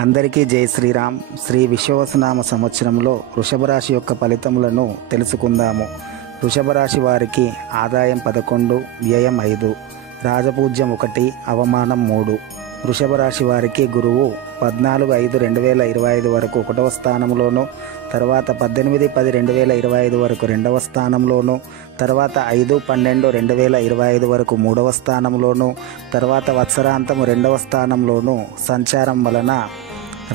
అందరికీ జై శ్రీరామ్. శ్రీ విశ్వవసునామ సంవత్సరంలో వృషభ రాశి యొక్క ఫలితములను తెలుసుకుందాము. వృషభ రాశి వారికి ఆదాయం 11, వ్యయం 5, రాజపూజ్యం 1, అవమానం 3. వృషభ రాశి వారికి గురువు 14/5/2025 వరకు 1వ స్థానంలోను, తర్వాత 18/10/2025 వరకు 2వ స్థానంలోను, తర్వాత 5/12/2025 వరకు 3వ స్థానంలోను, తర్వాత వత్సరాంతము 2వ స్థానంలోను సంచారం వలన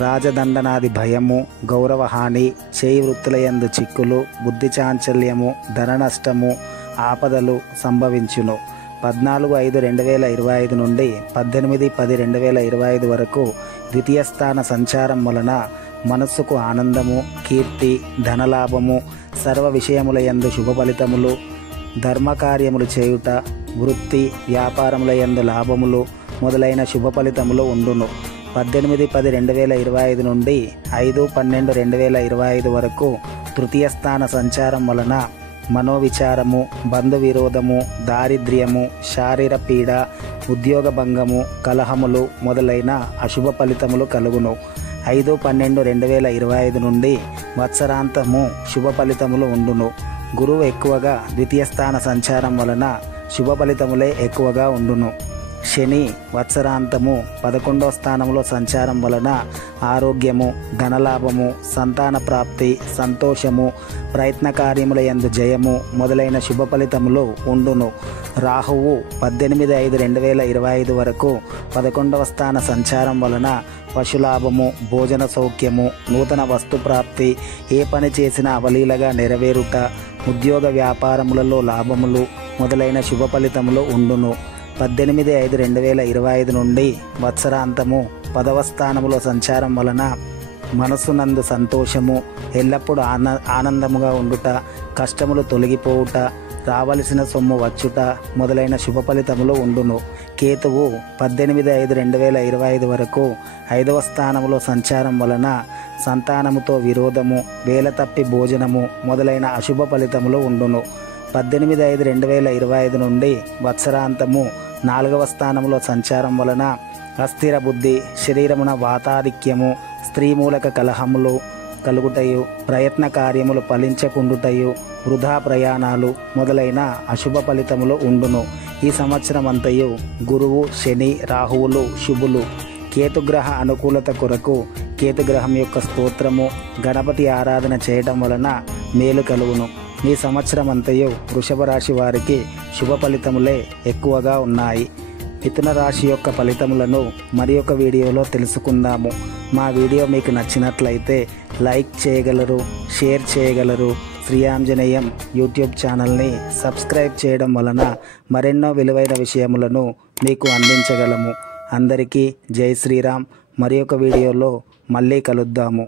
రాజదండనాది భయము, గౌరవహాని, చేయి వృత్తులయందు చిక్కులు, బుద్ధి చాంచల్యము, ధన నష్టము, ఆపదలు సంభవించును. 14/5/2025 నుండి 18/10/2025 వరకు ద్వితీయ స్థాన సంచారం వలన మనస్సుకు ఆనందము, కీర్తి, ధనలాభము, సర్వ విషయములయందు శుభ ఫలితములు, ధర్మకార్యములు చేయుట, వృత్తి వ్యాపారములయందు లాభములు మొదలైన శుభ ఫలితములు ఉండును. 18/10/2025 నుండి 5/12/2025 వరకు తృతీయ స్థాన సంచారం వలన మనోవిచారము, బంధు విరోధము, దారిద్ర్యము, శారీర పీడ, ఉద్యోగ భంగము, కలహములు మొదలైన అశుభ ఫలితములు కలుగును. 5/12/2025 నుండి వత్సరాంతము శుభ ఫలితములు ఉండును. గురువు ఎక్కువగా ద్వితీయ స్థాన సంచారం వలన శుభ ఫలితములే ఎక్కువగా ఉండును. శని వత్సరాంతము 11వ స్థానంలో సంచారం వలన ఆరోగ్యము, ధనలాభము, సంతాన ప్రాప్తి, సంతోషము, ప్రయత్న కార్యములయందు జయము మొదలైన శుభ ఫలితములు ఉండును. రాహువు 18/5/2025 వరకు 11వ స్థాన సంచారం వలన పశులాభము, భోజన సౌఖ్యము, నూతన వస్తు ప్రాప్తి, ఏ పని చేసినా అవలీలగా నెరవేరుట, ఉద్యోగ వ్యాపారములలో లాభములు మొదలైన శుభ ఫలితములు ఉండును. 18/5/2025 నుండి వత్సరాంతము 10వ స్థానంలో సంచారం వలన మనస్సునందు సంతోషము, ఎల్లప్పుడూ ఆనందముగా ఉండుట, కష్టములు తొలగిపోవుట, రావలసిన సొమ్ము వచ్చుట మొదలైన శుభ ఫలితములు ఉండును. కేతువు 18/5/2025 వరకు 5వ స్థానంలో సంచారం వలన సంతానముతో విరోధము, వేల తప్పి భోజనము మొదలైన అశుభ ఫలితములు ఉండును. 18/5/2025 నుండి వత్సరాంతము 4వ స్థానంలో సంచారం వలన అస్థిర బుద్ధి, శరీరమున వాతాధిక్యము, స్త్రీ మూలక కలహములు కలుగుటయు, ప్రయత్న కార్యములు ఫలించకుండుటయు, వృధా ప్రయాణాలు మొదలైన అశుభ ఫలితములు ఉండును. ఈ సంవత్సరం అంతయు గురువు, శని, రాహువులు శుభులు. కేతుగ్రహ అనుకూలత కొరకు కేతుగ్రహం యొక్క స్తోత్రము, గణపతి ఆరాధన చేయడం వలన మేలు కలుగును. ఈ సంవత్సరం అంతయు వృషభ రాశి వారికి శుభ ఫలితములే ఎక్కువగా ఉన్నాయి. మిథున రాశి యొక్క ఫలితములను మరి ఒక వీడియోలో తెలుసుకుందాము. మా వీడియో మీకు నచ్చినట్లయితే లైక్ చేయగలరు, షేర్ చేయగలరు. శ్రీ ఆంజనేయం యూట్యూబ్ ఛానల్ని సబ్స్క్రైబ్ చేయడం వలన మరెన్నో విలువైన విషయములను మీకు అందించగలము. అందరికీ జై శ్రీరామ్. మరి ఒక వీడియోలో మళ్ళీ కలుద్దాము.